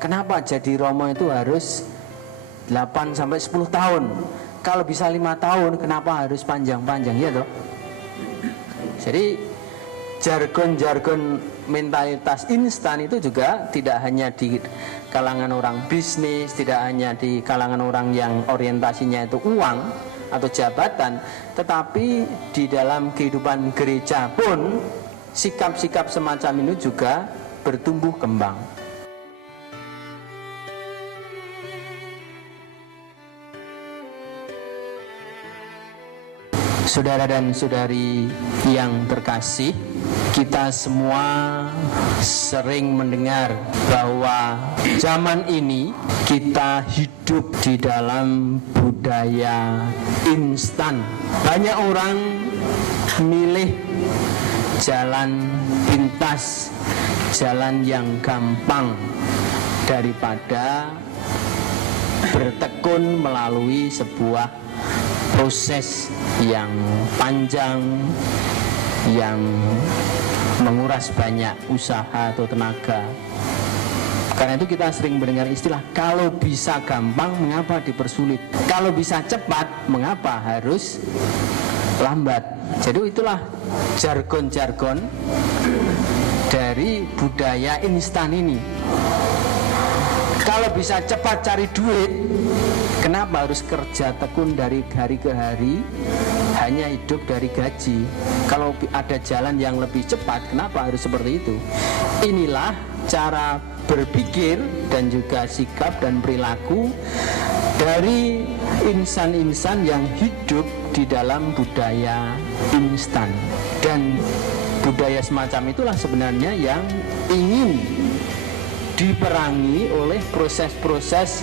Kenapa jadi Romo itu harus 8 sampai 10 tahun? Kalau bisa 5 tahun, kenapa harus panjang-panjang, ya toh? Jadi jargon-jargon mentalitas instan itu juga tidak hanya di kalangan orang bisnis, tidak hanya di kalangan orang yang orientasinya itu uang atau jabatan, tetapi di dalam kehidupan gereja pun sikap-sikap semacam ini juga bertumbuh kembang. Saudara dan saudari yang terkasih, kita semua sering mendengar bahwa zaman ini kita hidup di dalam budaya instan. Banyak orang milih jalan pintas, jalan yang gampang daripada bertekun melalui sebuah proses yang panjang, yang menguras banyak usaha atau tenaga. Karena itu kita sering mendengar istilah, kalau bisa gampang mengapa dipersulit, kalau bisa cepat mengapa harus lambat. Jadi itulah jargon-jargon dari budaya instan ini. Kalau bisa cepat cari duit, kenapa harus kerja tekun dari hari ke hari, hanya hidup dari gaji? Kalau ada jalan yang lebih cepat, kenapa harus seperti itu? Inilah cara berpikir dan juga sikap dan perilaku dari insan-insan yang hidup di dalam budaya instan. Dan budaya semacam itulah sebenarnya yang ingin diperangi oleh proses-proses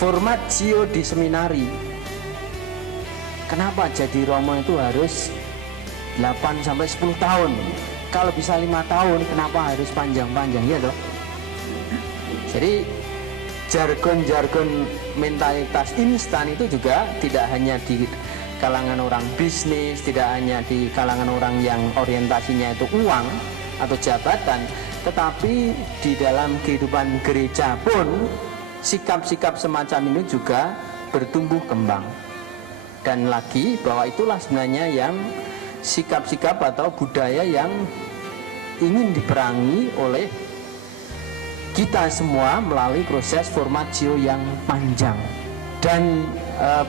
formatio di seminari. Kenapa jadi Romo itu harus 8 sampai 10 tahun? Kalau bisa 5 tahun, kenapa harus panjang-panjang, ya toh? Jadi jargon-jargon mentalitas instan itu juga tidak hanya di kalangan orang bisnis, tidak hanya di kalangan orang yang orientasinya itu uang atau jabatan, tetapi di dalam kehidupan gereja pun sikap-sikap semacam ini juga bertumbuh kembang. Dan lagi bahwa itulah sebenarnya yang sikap-sikap atau budaya yang ingin diperangi oleh kita semua melalui proses formatio yang panjang. Dan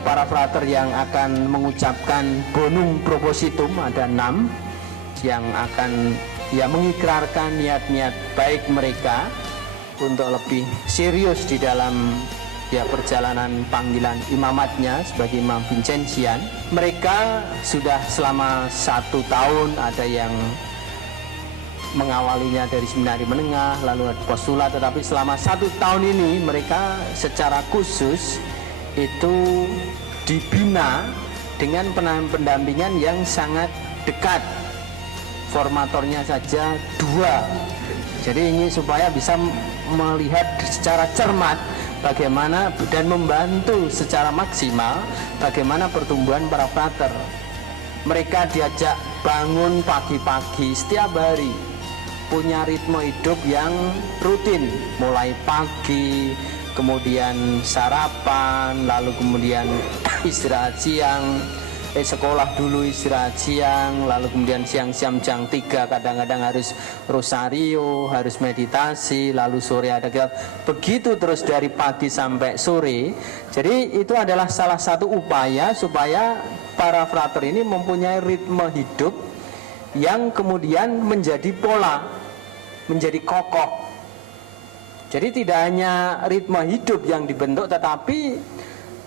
para frater yang akan mengucapkan bonum propositum, ada 6 yang akan mengikrarkan niat-niat baik mereka untuk lebih serius di dalam perjalanan panggilan imamatnya sebagai imam Vincentian. Mereka sudah selama 1 tahun, ada yang mengawalinya dari seminari menengah lalu postulat, tetapi selama 1 tahun ini mereka secara khusus itu dibina dengan pendampingan yang sangat dekat. Formatornya saja 2. Jadi ini supaya bisa melihat secara cermat bagaimana dan membantu secara maksimal bagaimana pertumbuhan para frater. Mereka diajak bangun pagi-pagi setiap hari, punya ritme hidup yang rutin, mulai pagi, kemudian sarapan, lalu kemudian istirahat siang, sekolah dulu, istirahat siang, lalu kemudian siang-siang jam 3 kadang-kadang harus rosario, harus meditasi, lalu sore ada begitu terus dari pagi sampai sore. Jadi itu adalah salah satu upaya supaya para frater ini mempunyai ritme hidup yang kemudian menjadi pola, menjadi kokoh. Jadi tidak hanya ritme hidup yang dibentuk, tetapi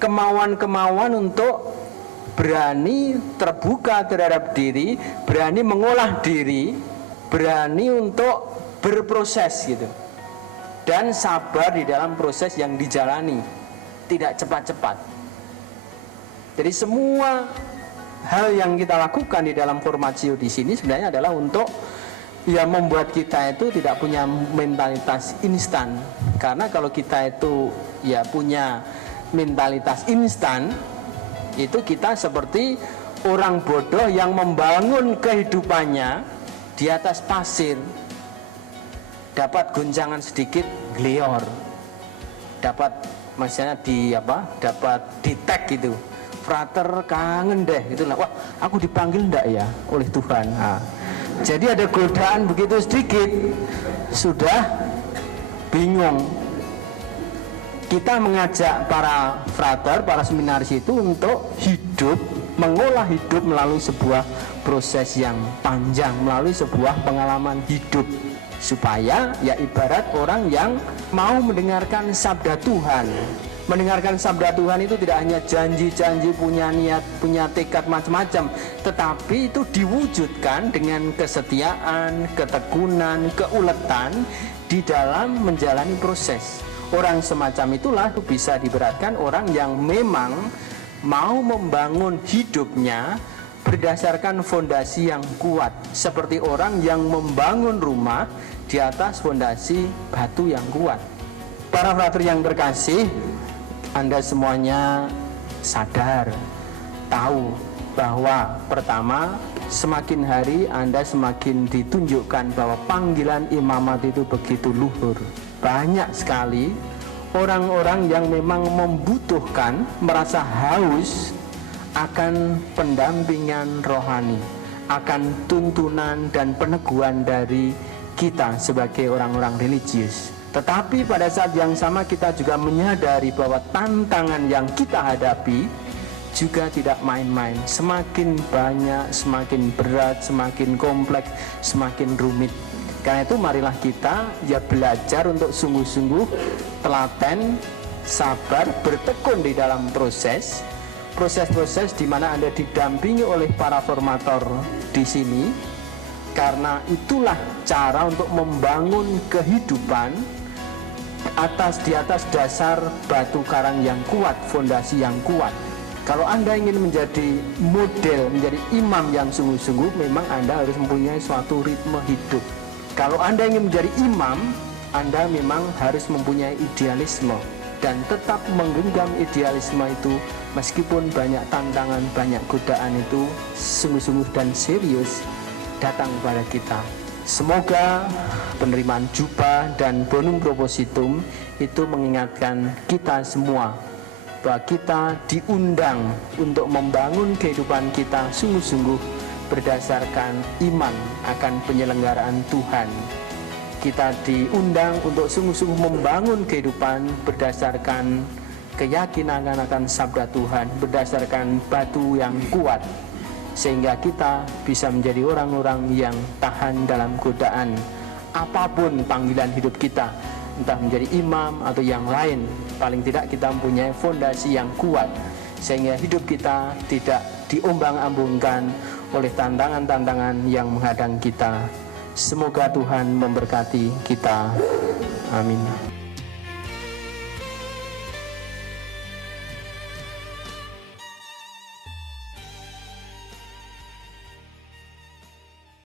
kemauan-kemauan untuk berani terbuka terhadap diri, berani mengolah diri, berani untuk berproses gitu, dan sabar di dalam proses yang dijalani, tidak cepat-cepat. Jadi semua hal yang kita lakukan di dalam formatio di sini sebenarnya adalah untuk membuat kita itu tidak punya mentalitas instan. Karena kalau kita itu punya mentalitas instan, itu kita seperti orang bodoh yang membangun kehidupannya di atas pasir, dapat goncangan sedikit gelior, dapat maksudnya dapat di tag gitu, frater kangen deh gitu lah, wah aku dipanggil enggak ya oleh Tuhan. Nah, jadi ada godaan begitu sedikit sudah bingung. Kita mengajak para frater, para seminaris itu untuk hidup, mengolah hidup melalui sebuah proses yang panjang, melalui sebuah pengalaman hidup, supaya ya ibarat orang yang mau mendengarkan sabda Tuhan. Mendengarkan sabda Tuhan itu tidak hanya janji-janji, punya niat, punya tekad macam-macam, tetapi itu diwujudkan dengan kesetiaan, ketekunan, keuletan di dalam menjalani proses. Orang semacam itulah bisa diberatkan orang yang memang mau membangun hidupnya berdasarkan fondasi yang kuat, seperti orang yang membangun rumah di atas fondasi batu yang kuat. Para frater yang terkasih, Anda semuanya sadar, tahu bahwa pertama, semakin hari Anda semakin ditunjukkan bahwa panggilan imamat itu begitu luhur. Banyak sekali orang-orang yang memang membutuhkan, merasa haus akan pendampingan rohani, akan tuntunan dan peneguhan dari kita sebagai orang-orang religius. Tetapi pada saat yang sama kita juga menyadari bahwa tantangan yang kita hadapi juga tidak main-main. Semakin banyak, semakin berat, semakin kompleks, semakin rumit. Karena itu marilah kita ya belajar untuk sungguh-sungguh telaten, sabar, bertekun di dalam proses di mana Anda didampingi oleh para formator di sini. Karena itulah cara untuk membangun kehidupan di atas dasar batu karang yang kuat, fondasi yang kuat. Kalau Anda ingin menjadi model, menjadi imam yang sungguh-sungguh, memang Anda harus mempunyai suatu ritme hidup. Kalau Anda ingin menjadi imam, Anda memang harus mempunyai idealisme dan tetap menggenggam idealisme itu meskipun banyak tantangan, banyak godaan itu sungguh-sungguh dan serius datang kepada kita. Semoga penerimaan jubah dan bonum propositum itu mengingatkan kita semua bahwa kita diundang untuk membangun kehidupan kita sungguh-sungguh berdasarkan iman akan penyelenggaraan Tuhan. Kita diundang untuk sungguh-sungguh membangun kehidupan berdasarkan keyakinan akan sabda Tuhan, berdasarkan batu yang kuat, sehingga kita bisa menjadi orang-orang yang tahan dalam godaan apapun panggilan hidup kita, entah menjadi imam atau yang lain. Paling tidak kita mempunyai fondasi yang kuat sehingga hidup kita tidak diombang-ambungkan oleh tantangan-tantangan yang menghadang kita. Semoga Tuhan memberkati kita. Amin.